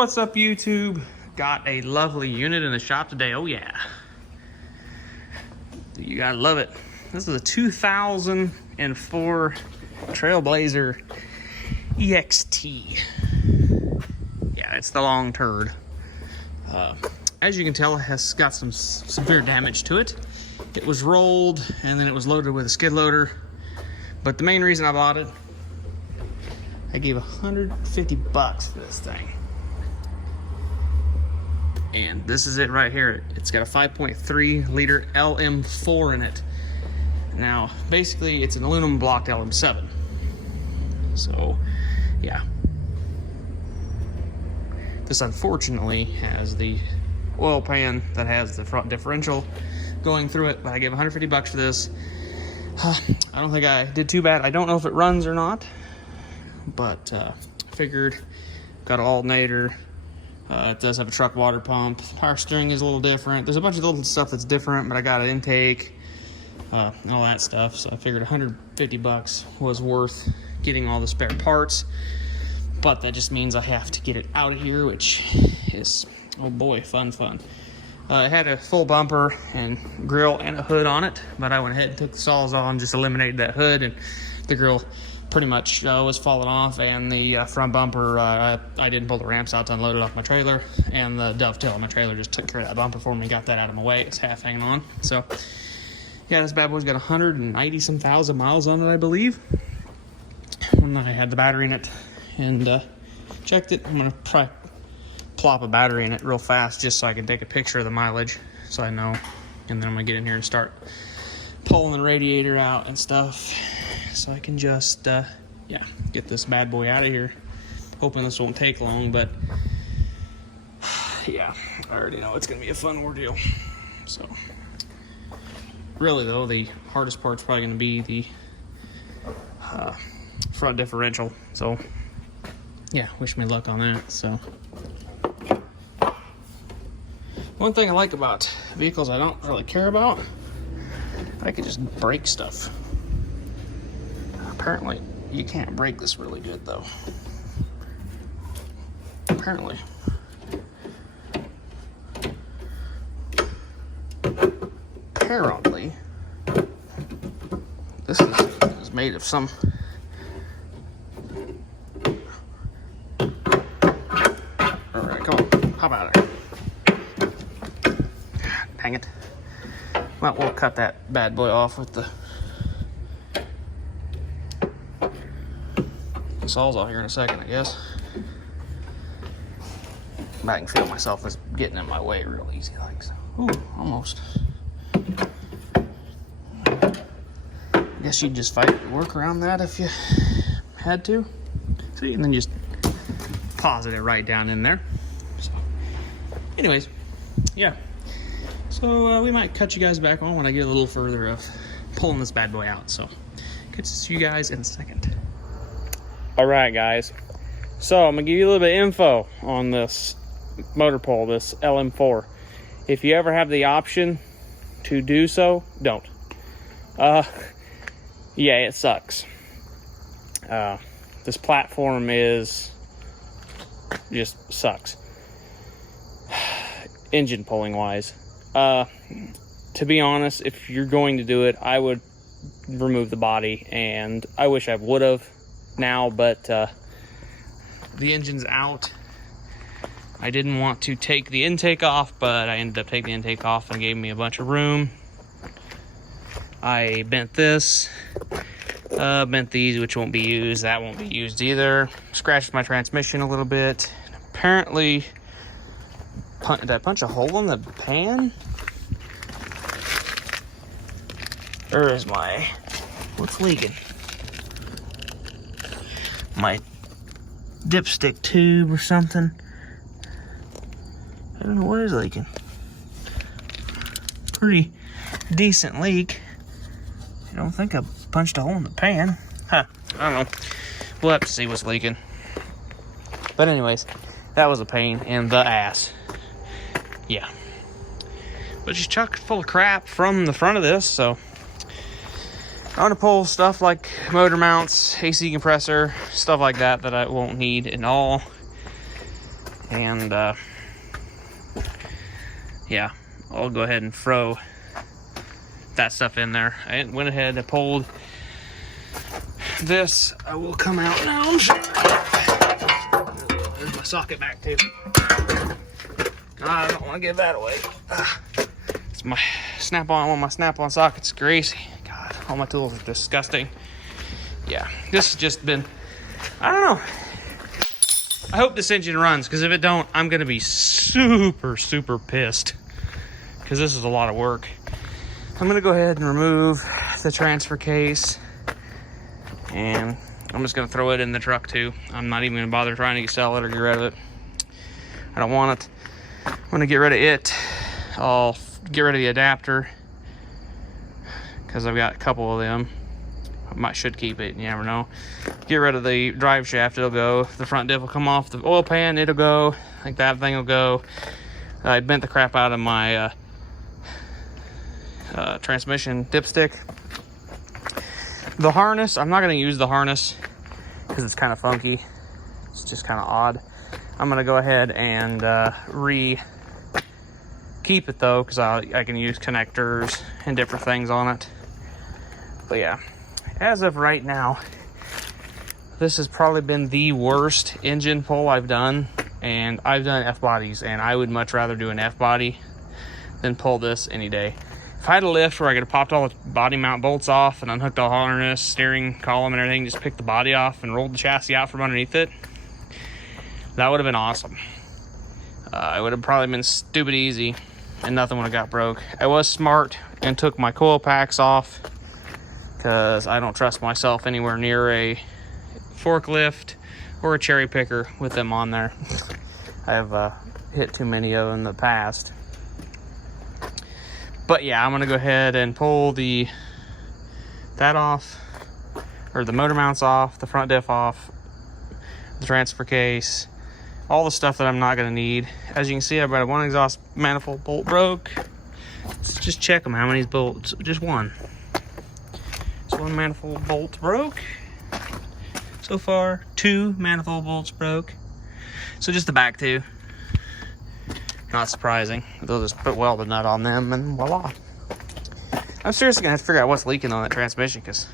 What's up, YouTube? Got a lovely unit in the shop today. Oh yeah, you gotta love it. This is a 2004 Trailblazer EXT. Yeah, it's the long turd. As you can tell, it has got some severe damage to it. It was rolled and then it was loaded with a skid loader. But the main reason I bought it, I gave $150 for this thing. And this is it right here. It's got a 5.3 liter LM4 in it. Now, basically, it's an aluminum blocked LM7. So, yeah. This unfortunately has the oil pan that has the front differential going through it, but I gave $150 for this. I don't think I did too bad. I don't know if it runs or not, but figured, got an alternator. It does have a truck water pump. Power steering is a little different. There's a bunch of little stuff that's different, but I got an intake, and all that stuff. So I figured $150 was worth getting all the spare parts. But that just means I have to get it out of here, which is, oh boy, fun. It had a full bumper and grill and a hood on it, but I went ahead and took the saws off and just eliminated that hood, and the grill pretty much was falling off, and the front bumper, I didn't pull the ramps out to unload it off my trailer, and the dovetail on my trailer just took care of that bumper for me, got that out of my way. It's half hanging on. So yeah, this bad boy's got 190-some thousand miles on it, I believe. When I had the battery in it and checked it, I'm gonna probably plop a battery in it real fast just so I can take a picture of the mileage so I know, and then I'm gonna get in here and start pulling the radiator out and stuff so I can just yeah, get this bad boy out of here. Hoping this won't take long, but yeah, I already know it's gonna be a fun ordeal. So really though, the hardest part's probably gonna be the front differential. So yeah, wish me luck on that. So one thing I like about vehicles I don't really care about, I can just break stuff. Apparently, you can't break this really good though. Apparently. This is made of some alright, come on, hop out of there. Dang it. Well, we'll cut that bad boy off with the saws off here in a second, I guess. But I can feel myself as getting in my way real easy, like so. Ooh, almost. I guess you'd just work around that if you had to. See, and then just posit it right down in there. So, anyways, yeah. So we might cut you guys back on when I get a little further of pulling this bad boy out. So, get to see you guys in a second. All right, guys. So I'm gonna give you a little bit of info on this motor pole, this LM4. If you ever have the option to do so, don't. Yeah, it sucks. This platform just sucks. Engine pulling wise. To be honest, if you're going to do it, I would remove the body, and I wish I would have now, but the engine's out. I didn't want to take the intake off, but I ended up taking the intake off and it gave me a bunch of room. I bent this, bent these, which won't be used. That won't be used either. Scratched my transmission a little bit. Apparently, did I punch a hole in the pan? Where is what's leaking? My dipstick tube or something. I don't know what is leaking. Pretty decent leak. I don't think I punched a hole in the pan. Huh, I don't know. We'll have to see what's leaking. But anyways, that was a pain in the ass. Yeah. But she's chock full of crap from the front of this, so I'm gonna pull stuff like motor mounts, AC compressor, stuff like that I won't need at all. And yeah, I'll go ahead and throw that stuff in there. I went ahead and pulled this. I will come out now. There's my socket back too. I don't want to give that away. It's my snap-on. One of my snap-on sockets. Greasy. God, all my tools are disgusting. Yeah, this has just been, I don't know. I hope this engine runs, because if it don't, I'm going to be super, super pissed. Because this is a lot of work. I'm going to go ahead and remove the transfer case. And I'm just going to throw it in the truck too. I'm not even going to bother trying to sell it or get rid of it. I don't want it. I'm going to get rid of it. I'll get rid of the adapter, because I've got a couple of them. I should keep it, you never know. Get rid of the drive shaft, it'll go. The front diff will come off the oil pan, it'll go. Like that thing will go. I bent the crap out of my transmission dipstick. The harness, I'm not going to use the harness because it's kind of funky. It's just kind of odd. I'm going to go ahead and keep it though, because I can use connectors and different things on it. But yeah, as of right now, this has probably been the worst engine pull I've done. And I've done F-bodies, and I would much rather do an F-body than pull this any day. If I had a lift where I could have popped all the body mount bolts off and unhooked the harness, steering column and everything, just picked the body off and rolled the chassis out from underneath it, that would have been awesome. It would have probably been stupid easy and nothing would have got broke. I was smart and took my coil packs off, because I don't trust myself anywhere near a forklift or a cherry picker with them on there. I've hit too many of them in the past. But yeah, I'm gonna go ahead and pull that off, or the motor mounts off, the front diff off, the transfer case, all the stuff that I'm not gonna need. As you can see, I've got one exhaust manifold bolt broke. Let's just check them. How many bolts? Just one. So one manifold bolt broke. So far, 2 manifold bolts broke. So just the back 2. Not surprising. They'll just put welded nut on them and voila. I'm seriously gonna have to figure out what's leaking on that transmission, because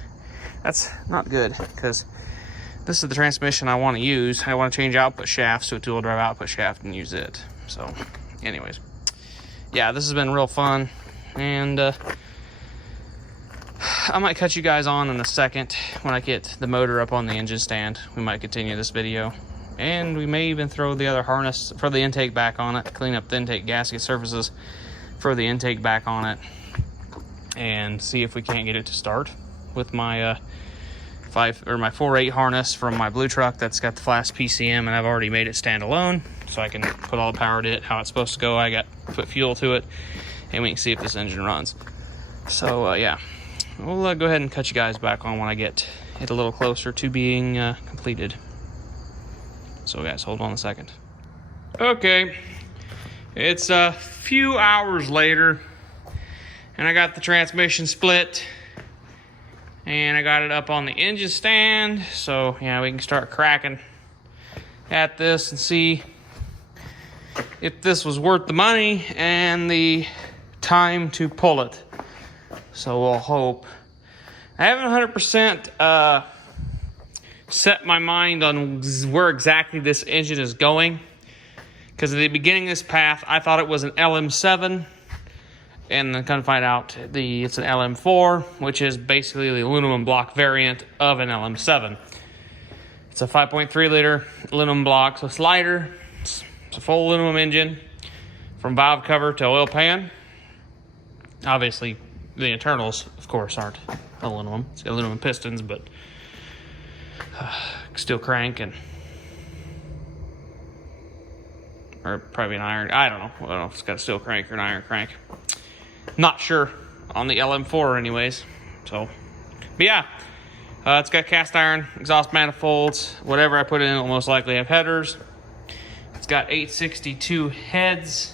that's not good. Because this is the transmission I want to use. I want to change output shafts to a two-wheel drive output shaft and use it. So, anyways, yeah, this has been real fun, and I might cut you guys on in a second when I get the motor up on the engine stand. We might continue this video. And we may even throw the other harness for the intake back on it, clean up the intake gasket surfaces for the intake back on it, and see if we can't get it to start with my 4/8 harness from my blue truck that's got the flash PCM, and I've already made it stand alone, so I can put all the power to it how it's supposed to go. I got put fuel to it, and we can see if this engine runs. So yeah, we'll go ahead and cut you guys back on when I get it a little closer to being completed. So guys, hold on a second. Okay, it's a few hours later, and I got the transmission split, and I got it up on the engine stand. So yeah, we can start cracking at this and see if this was worth the money and the time to pull it. So we'll hope. I haven't 100% set my mind on where exactly this engine is going, because at the beginning of this path I thought it was an LM7, and then come to find out it's an LM4, which is basically the aluminum block variant of an LM7. It's a 5.3 liter aluminum block, so it's lighter. It's a full aluminum engine from valve cover to oil pan. Obviously the internals, of course, aren't aluminum. It's got aluminum pistons, but steel crank or probably an iron. I don't know if it's got a steel crank or an iron crank. Not sure on the LM4 anyways. So, but yeah, it's got cast iron exhaust manifolds. Whatever I put in, it'll most likely have headers. It's got 862 heads.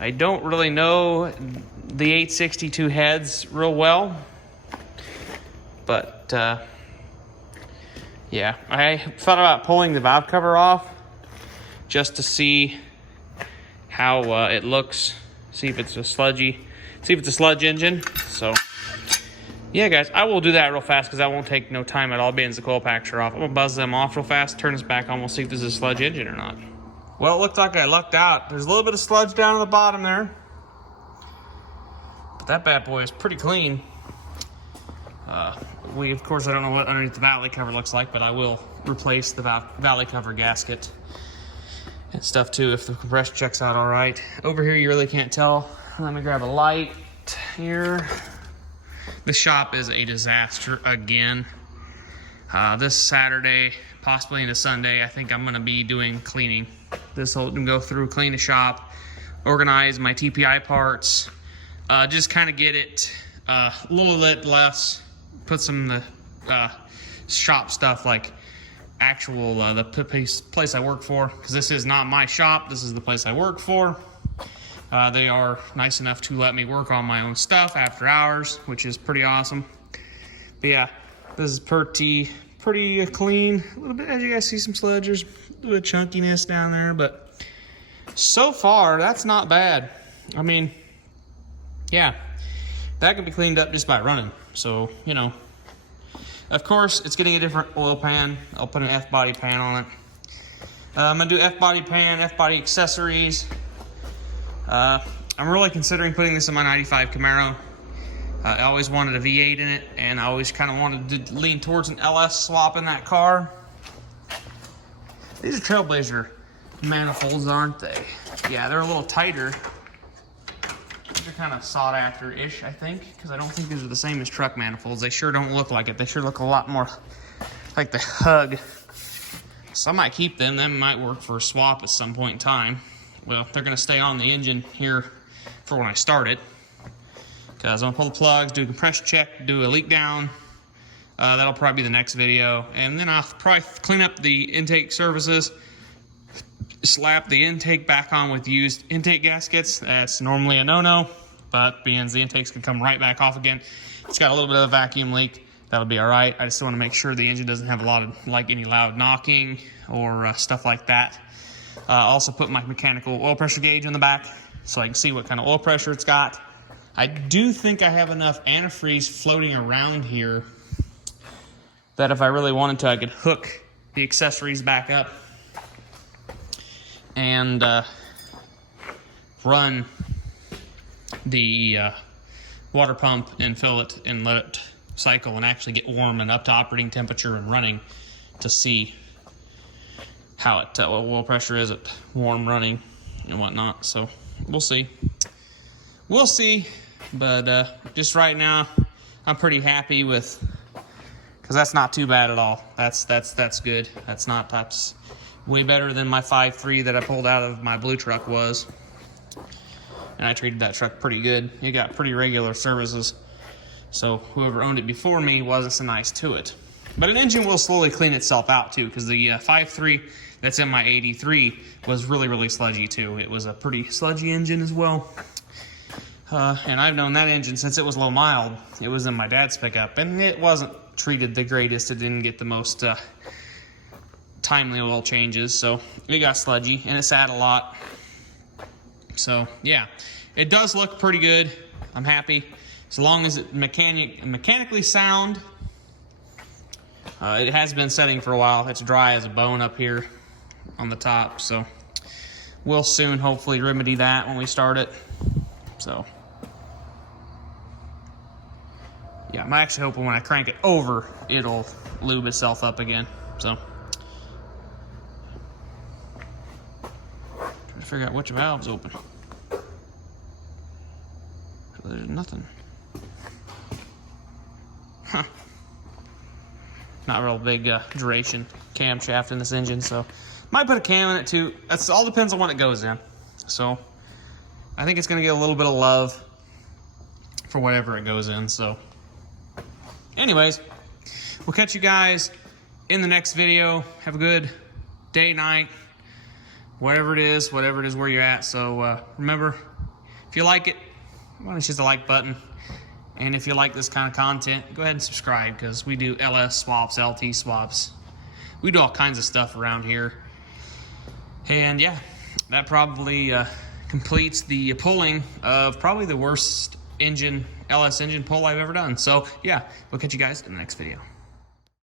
I don't really know the 862 heads real well, but yeah, I thought about pulling the valve cover off just to see how it looks. See if it's a sludge engine. So yeah, guys, I will do that real fast because that won't take no time at all. Beans the coil packs are off. I'm gonna buzz them off real fast, turn this back on, we'll see if this is a sludge engine or not. Well, it looked like I lucked out. There's a little bit of sludge down at the bottom there, but that bad boy is pretty clean. Of course, I don't know what underneath the valley cover looks like, but I will replace the valley cover gasket and stuff too if the compression checks out all right. Over here, you really can't tell. Let me grab a light here. The shop is a disaster again. This Saturday, possibly into Sunday, I think I'm gonna be doing cleaning. This whole go through, clean the shop, organize my TPI parts, just kind of get it a little bit less. Put some of the shop stuff like actual the place I work for, because this is not my shop. This is the place I work for. They are nice enough to let me work on my own stuff after hours, which is pretty awesome. But yeah, this is pretty clean. A little bit, as you guys see, some sludge. There's a little bit of chunkiness down there, but so far that's not bad. I mean, yeah, that can be cleaned up just by running. So, you know, of course, it's getting a different oil pan. I'll put an F-body pan on it. I'm gonna do F-body pan, F-body accessories. I'm really considering putting this in my 95 Camaro. I always wanted a V8 in it, and I always kind of wanted to lean towards an LS swap in that car. These are Trailblazer manifolds, aren't they? Yeah, they're a little tighter. They're kind of sought after-ish, I think, because I don't think these are the same as truck manifolds. They sure don't look like it. They sure look a lot more like the Hug. So I might keep them. Them might work for a swap at some point in time. Well, they're going to stay on the engine here for when I start it, because I'm going to pull the plugs, do a compression check, do a leak down. That'll probably be the next video. And then I'll probably clean up the intake surfaces, slap the intake back on with used intake gaskets. That's normally a no-no, but being the intakes can come right back off again. It's got a little bit of a vacuum leak. That'll be all right. I just want to make sure the engine doesn't have a lot of any loud knocking or stuff like that. Also put my mechanical oil pressure gauge in the back so I can see what kind of oil pressure it's got. I do think I have enough antifreeze floating around here that if I really wanted to, I could hook the accessories back up and run the water pump and fill it and let it cycle and actually get warm and up to operating temperature and running to see how what oil pressure is at warm running and whatnot. So we'll see. We'll see. But just right now, I'm pretty happy with, because that's not too bad at all. That's good. That's way better than my 5.3 that I pulled out of my blue truck was. And I treated that truck pretty good. It got pretty regular services. So whoever owned it before me wasn't so nice to it. But an engine will slowly clean itself out too, because the 5.3 that's in my 83 was really sludgy too. It was a pretty sludgy engine as well. And I've known that engine since it was low mild. It was in my dad's pickup, and it wasn't treated the greatest. It didn't get the most timely oil changes, so it got sludgy, and it sat a lot. So yeah, it does look pretty good. I'm happy. As long as it's mechanically sound. It has been setting for a while. It's dry as a bone up here on the top, so we'll soon hopefully remedy that when we start it. So yeah, I'm actually hoping when I crank it over, it'll lube itself up again. So trying to figure out which valve's open. There's nothing. Huh. Not real big duration camshaft in this engine, so might put a cam in it too. That's all depends on what it goes in. So I think it's gonna get a little bit of love for whatever it goes in. So anyways, we'll catch you guys in the next video. Have a good day, night, whatever it is where you're at. So remember, if you like it, why don't you hit the like button? And if you like this kind of content, go ahead and subscribe, because we do LS swaps, LT swaps. We do all kinds of stuff around here. And yeah, that probably completes the pulling of probably the worst LS engine pull I've ever done. So yeah, we'll catch you guys in the next video.